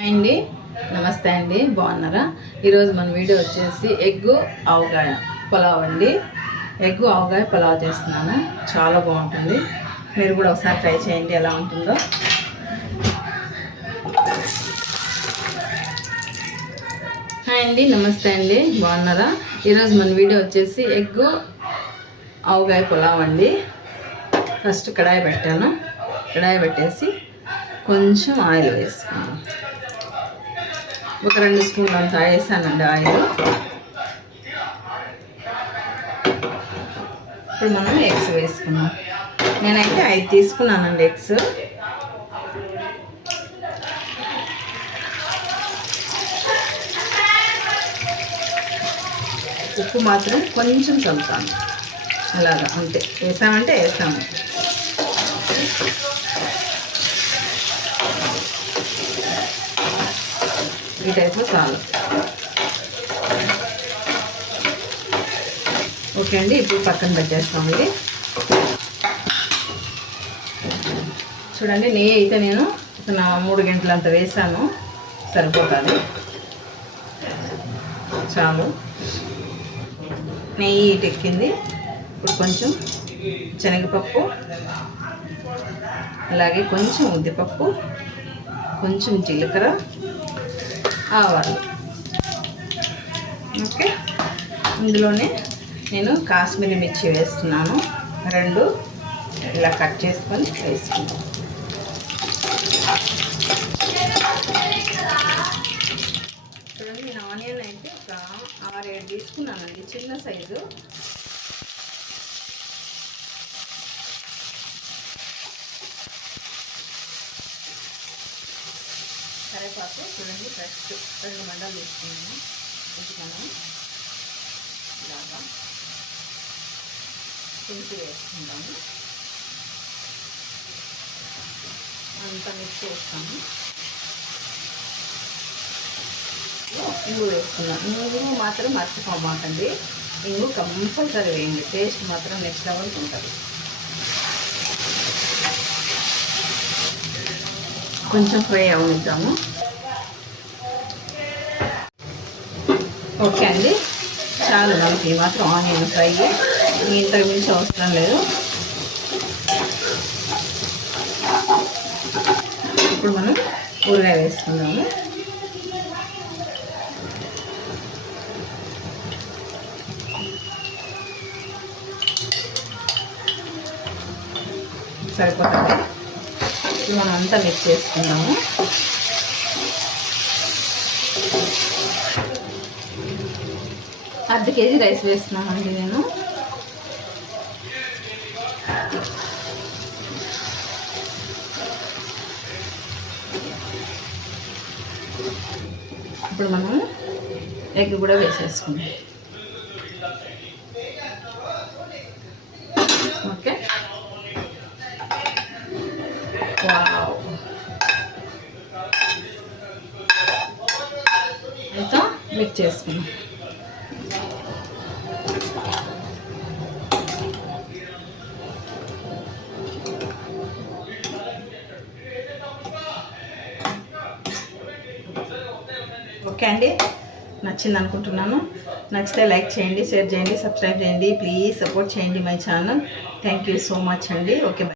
Hi అండి. నమస్తే అండి. బాగున్నారా? ఈరోజు మన వీడియో వచ్చేసి ఎగ్గు ఆవకాయ పులావ్ అండి. ఎగ్గు ఆవకాయ పులావ్ చేస్తున్నాను. చాలా బాగుంటుంది. మీరు కూడా ఒకసారి ట్రై చేయండి ఎలా ఉంటుందో. హాయ్ అండి. నమస్తే అండి. బాగున్నారా? ఈరోజు మన వీడియో వచ్చేసి ఎగ్గు ఆవకాయ పులావ్ అండి. ఫస్ట్ కడాయి పెట్టాను. కడాయి పెట్టేసి కొంచెం ఆయిల్ వేసుకున్నాను. ఒక రెండు స్పూన్లు అంత వేసానండి ఆయిల్. ఇప్పుడు మనం ఎగ్స్ వేసుకున్నాం నేనైతే ఐదు తీసుకున్నానండి ఎగ్స్. ఉప్పు మాత్రం కొంచెం చల్లుతాను. అలాగా అంతే. వేసామంటే వేసాము. ఈ టైప్లో చాలు. ఓకే అండి ఇప్పుడు పక్కన పెట్టేస్తామండి చూడండి నెయ్యి అయితే నేను ఒక నా మూడు గంటలు అంత వేసాను. సరిపోతుంది. చాలు. నెయ్యి ఇటెక్కింది ఇప్పుడు కొంచెం శనగపప్పు అలాగే కొంచెం ఉద్దిపప్పు కొంచెం జీలకర్ర ఆవాలు ఓకే. ఇందులోనే నేను కాశ్మీరీ మిర్చి వేస్తున్నాను. రెండు ఇలా కట్ చేసుకొని వేసుకుంటాను చూడండి నేను ఆనియన్ అయితే ఒక ఆరేడు తీసుకున్నానండి చిన్న సైజు. కరేపాకు చూడండి ఫ్రెష్ రెండు మండలు వేసుకున్నాము ఇది మనం ఇలాగా తుంచి వేసుకుంటాము అంతా మిక్స్ చేస్తాము. ఇంగు వేసుకున్నాం ఇంగు మాత్రం మర్చిపోమాకండి ఇంగు కంపల్సరీ వేయండి. టేస్ట్ మాత్రం నెక్స్ట్ లెవెల్కి ఉంటుంది. కొంచెం ఫ్రై అవనిద్దాము ఓకే అండి. చాలు మనకి ఈ మాత్రం ఆనియన్ ఫ్రై. ఇంతకు మించి అవసరం లేదు. ఇప్పుడు మనం ఊరగాయ వేసుకుందాము. సరిపోతుంది. ఇప్పుడు మనం అంతా మిక్స్ చేసుకుందాము. అర్ధ కేజీ రైస్ వేస్తున్నానండి నేను. ఇప్పుడు మనం ఎగ్ కూడా వేసేసుకుందాం. ఓకే. వావ్. అయితే మిక్స్ చేసుకున్నాం ఓకే అండి. నచ్చింది అనుకుంటున్నాను. నచ్చితే లైక్ చేయండి షేర్ చేయండి సబ్స్క్రైబ్ చేయండి. ప్లీజ్ సపోర్ట్ చేయండి my channel. Thank you so much అండి. ఓకే